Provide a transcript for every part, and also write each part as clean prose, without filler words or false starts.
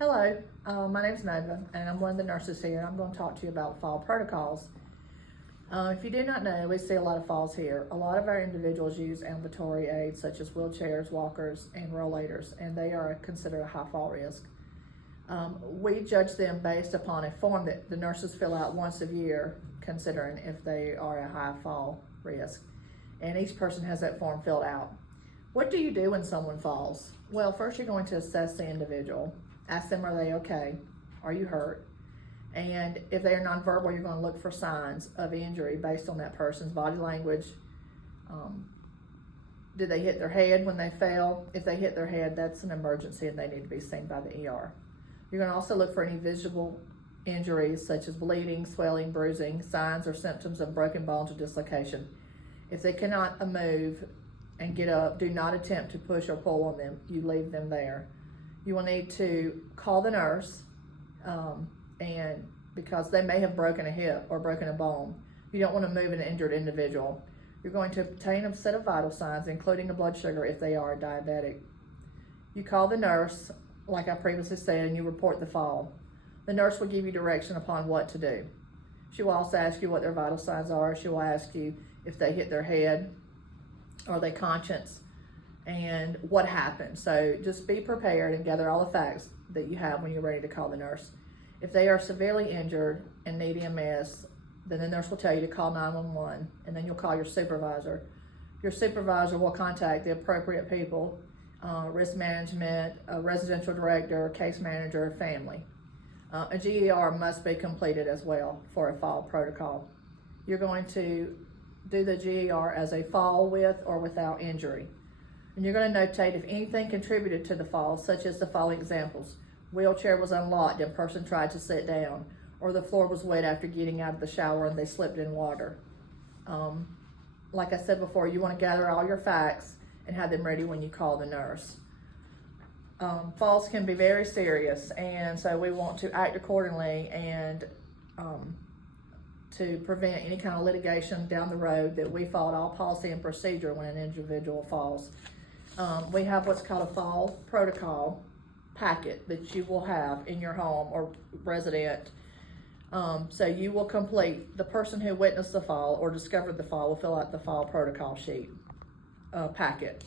Hello, my name is Nova, and I'm one of the nurses here. I'm going to talk to you about fall protocols. If you do not know, we see a lot of falls here. A lot of our individuals use ambulatory aids such as wheelchairs, walkers, and rollators, and they are considered a high fall risk. We judge them based upon a form that the nurses fill out once a year, considering if they are a high fall risk. And each person has that form filled out. What do you do when someone falls? Well, first you're going to assess the individual. Ask them, are they okay? Are you hurt? And if they are nonverbal, you're going to look for signs of injury based on that person's body language. Did they hit their head when they fell? If they hit their head, that's an emergency and they need to be seen by the ER. You're going to also look for any visible injuries such as bleeding, swelling, bruising, signs or symptoms of broken bones or dislocation. If they cannot move and get up, do not attempt to push or pull on them. You leave them there. You will need to call the nurse, and because they may have broken a hip or broken a bone. You don't want to move an injured individual. You're going to obtain a set of vital signs, including the blood sugar if they are diabetic. You call the nurse, like I previously said, and you report the fall. The nurse will give you direction upon what to do. She will also ask you what their vital signs are. She will ask you if they hit their head, are they conscious, and what happened. So just be prepared and gather all the facts that you have when you're ready to call the nurse. If they are severely injured and need EMS, then the nurse will tell you to call 911, and then you'll call your supervisor. Your supervisor will contact the appropriate people, risk management, a residential director, case manager, family. A GER must be completed as well for a fall protocol. You're going to do the GER as a fall with or without injury. And you're going to notate if anything contributed to the fall, such as the following examples. Wheelchair was unlocked and person tried to sit down, or the floor was wet after getting out of the shower and they slipped in water. Like I said before, you want to gather all your facts and have them ready when you call the nurse. Falls can be very serious, and so we want to act accordingly and to prevent any kind of litigation down the road that we followed all policy and procedure when an individual falls. We have what's called a fall protocol packet that you will have in your home or resident. So you will complete, the person who witnessed the fall or discovered the fall will fill out the fall protocol sheet packet.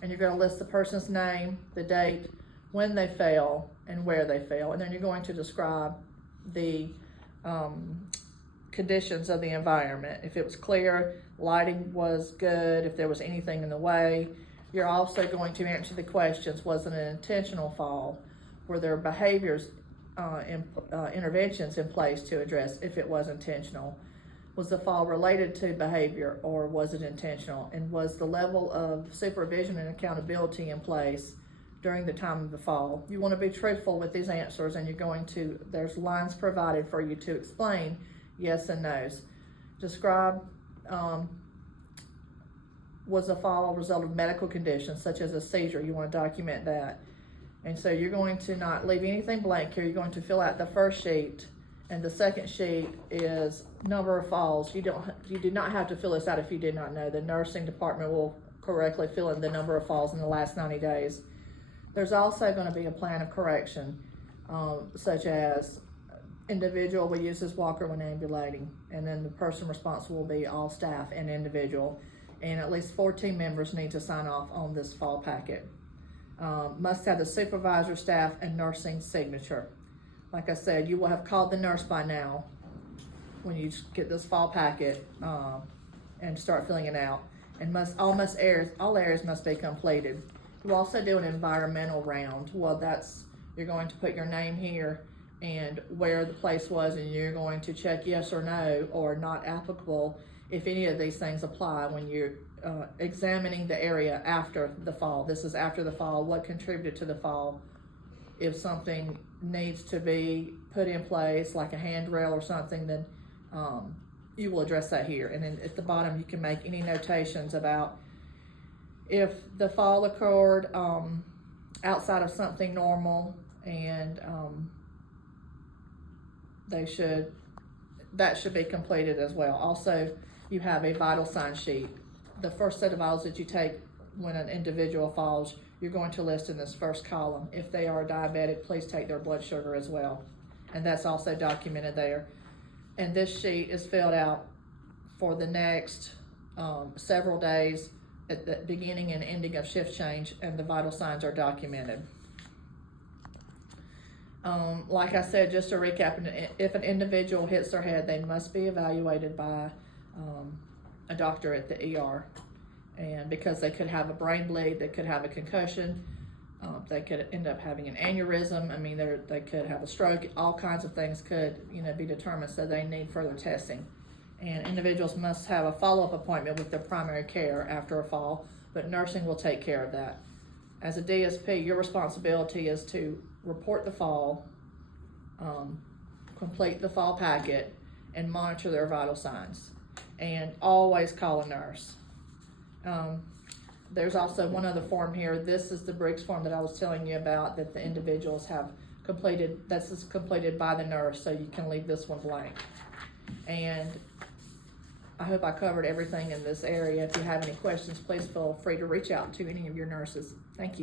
And you're going to list the person's name, the date, when they fell, and where they fell. And then you're going to describe the conditions of the environment. If it was clear, lighting was good, if there was anything in the way. You're also going to answer the questions, was it an intentional fall? Were there behaviors, interventions in place to address if it was intentional? Was the fall related to behavior or was it intentional? And was the level of supervision and accountability in place during the time of the fall? You want to be truthful with these answers, and there's lines provided for you to explain yes and no's. Describe, was the fall a result of medical conditions such as a seizure? You want to document that. And so you're going to not leave anything blank here. You're going to fill out the first sheet, and the second sheet is number of falls. You do not have to fill this out if you did not know. The nursing department will correctly fill in the number of falls in the last 90 days. There's also going to be a plan of correction, such as individual will use his walker when ambulating, and then the person responsible will be all staff and individual. And at least 14 members need to sign off on this fall packet. Must have the supervisor, staff, and nursing signature. Like I said, you will have called the nurse by now when you get this fall packet and start filling it out. And all areas must be completed. You also do an environmental round. Well, you're going to put your name here and where the place was, and you're going to check yes or no or not applicable if any of these things apply when you're examining the area after the fall. This is after the fall, what contributed to the fall. If something needs to be put in place, like a handrail or something, then you will address that here. And then at the bottom, you can make any notations about if the fall occurred outside of something normal, and that should be completed as well. Also, you have a vital sign sheet. The first set of vitals that you take when an individual falls, you're going to list in this first column. If they are diabetic, please take their blood sugar as well. And that's also documented there. And this sheet is filled out for the next several days at the beginning and ending of shift change, and the vital signs are documented. Like I said, just to recap, if an individual hits their head, they must be evaluated by a doctor at the ER. And because they could have a brain bleed, they could have a concussion, they could end up having an aneurysm. I mean, they could have a stroke. All kinds of things could, be determined, so they need further testing. And individuals must have a follow-up appointment with their primary care after a fall, but nursing will take care of that. As a DSP, your responsibility is to report the fall, complete the fall packet, and monitor their vital signs. And always call a nurse. There's also one other form here. This is the Briggs form that I was telling you about that the individuals have completed. This is completed by the nurse, so you can leave this one blank. And I hope I covered everything in this area. If you have any questions, please feel free to reach out to any of your nurses. Thank you.